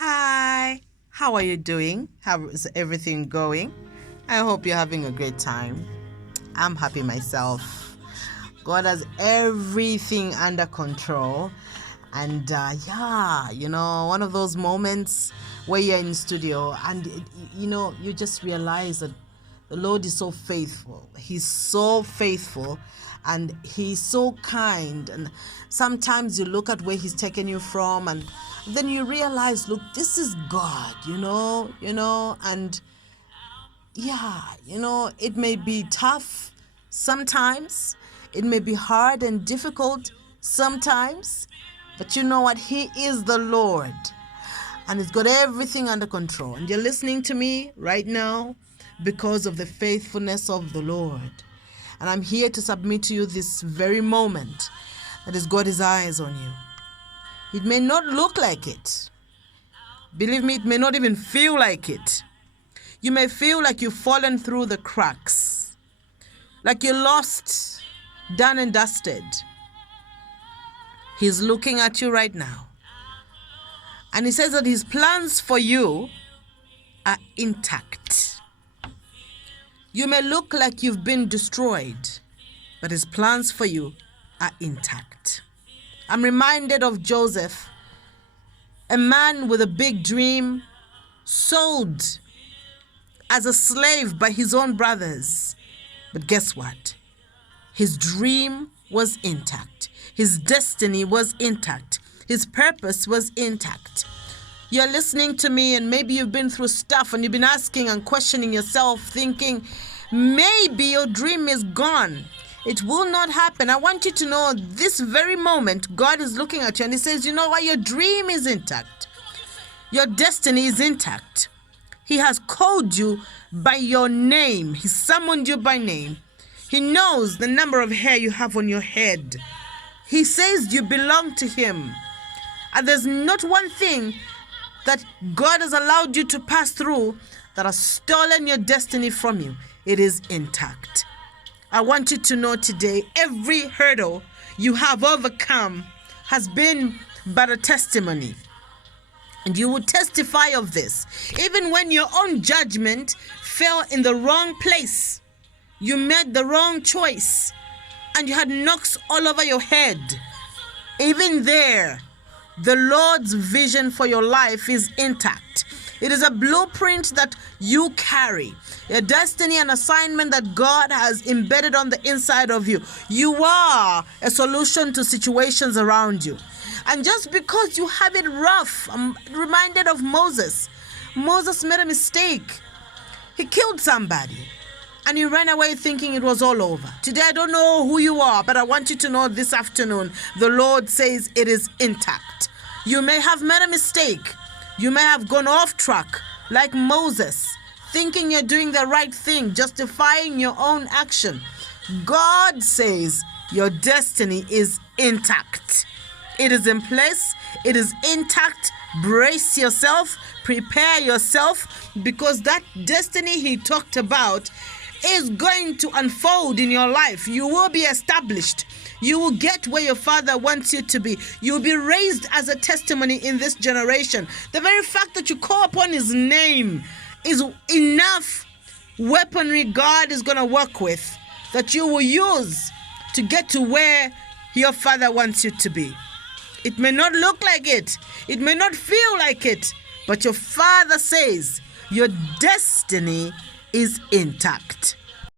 Hi, how are you doing? How is everything going? I hope you're having a great time. I'm happy myself. God has everything under control. And one of those moments where you're in studio and, you just realize that the Lord is so faithful. He's so faithful and He's so kind. And sometimes you look at where He's taken you from and then you realize, look, this is God, and it may be tough sometimes. It may be hard and difficult sometimes. But you know what? He is the Lord. And He's got everything under control. And you're listening to me right now because of the faithfulness of the Lord. And I'm here to submit to you this very moment that He's got His eyes on you. It may not look like it. Believe me, it may not even feel like it. You may feel like you've fallen through the cracks, like you're lost, done and dusted. He's looking at you right now. And He says that His plans for you are intact. You may look like you've been destroyed, but His plans for you are intact. I'm reminded of Joseph, a man with a big dream, sold as a slave by his own brothers. But guess what? His dream was intact. His destiny was intact. His purpose was intact. You're listening to me and maybe you've been through stuff and you've been asking and questioning yourself, thinking maybe your dream is gone. It will not happen. I want you to know this very moment, God is looking at you and He says, you know what? Your dream is intact. Your destiny is intact. He has called you by your name. He summoned you by name. He knows the number of hair you have on your head. He says you belong to Him. And there's not one thing that God has allowed you to pass through that has stolen your destiny from you. It is intact. I want you to know today, every hurdle you have overcome has been but a testimony. And you will testify of this. Even when your own judgment fell in the wrong place, you made the wrong choice, and you had knocks all over your head. Even there, the Lord's vision for your life is intact. It is a blueprint that you carry, a destiny and assignment that God has embedded on the inside of you. You are a solution to situations around you. And just because you have it rough, I'm reminded of Moses. Moses made a mistake. He killed somebody and he ran away thinking it was all over. Today, I don't know who you are, but I want you to know this afternoon, the Lord says it is intact. You may have made a mistake. You may have gone off track like Moses, thinking you're doing the right thing, justifying your own action. God says your destiny is intact. It is in place. It is intact. Brace yourself. Prepare yourself, because that destiny He talked about is going to unfold in your life. You will be established. You will get where your Father wants you to be. You will be raised as a testimony in this generation. The very fact that you call upon His name is enough weaponry God is going to work with that you will use to get to where your Father wants you to be. It may not look like it. It may not feel like it. But your Father says your destiny is intact.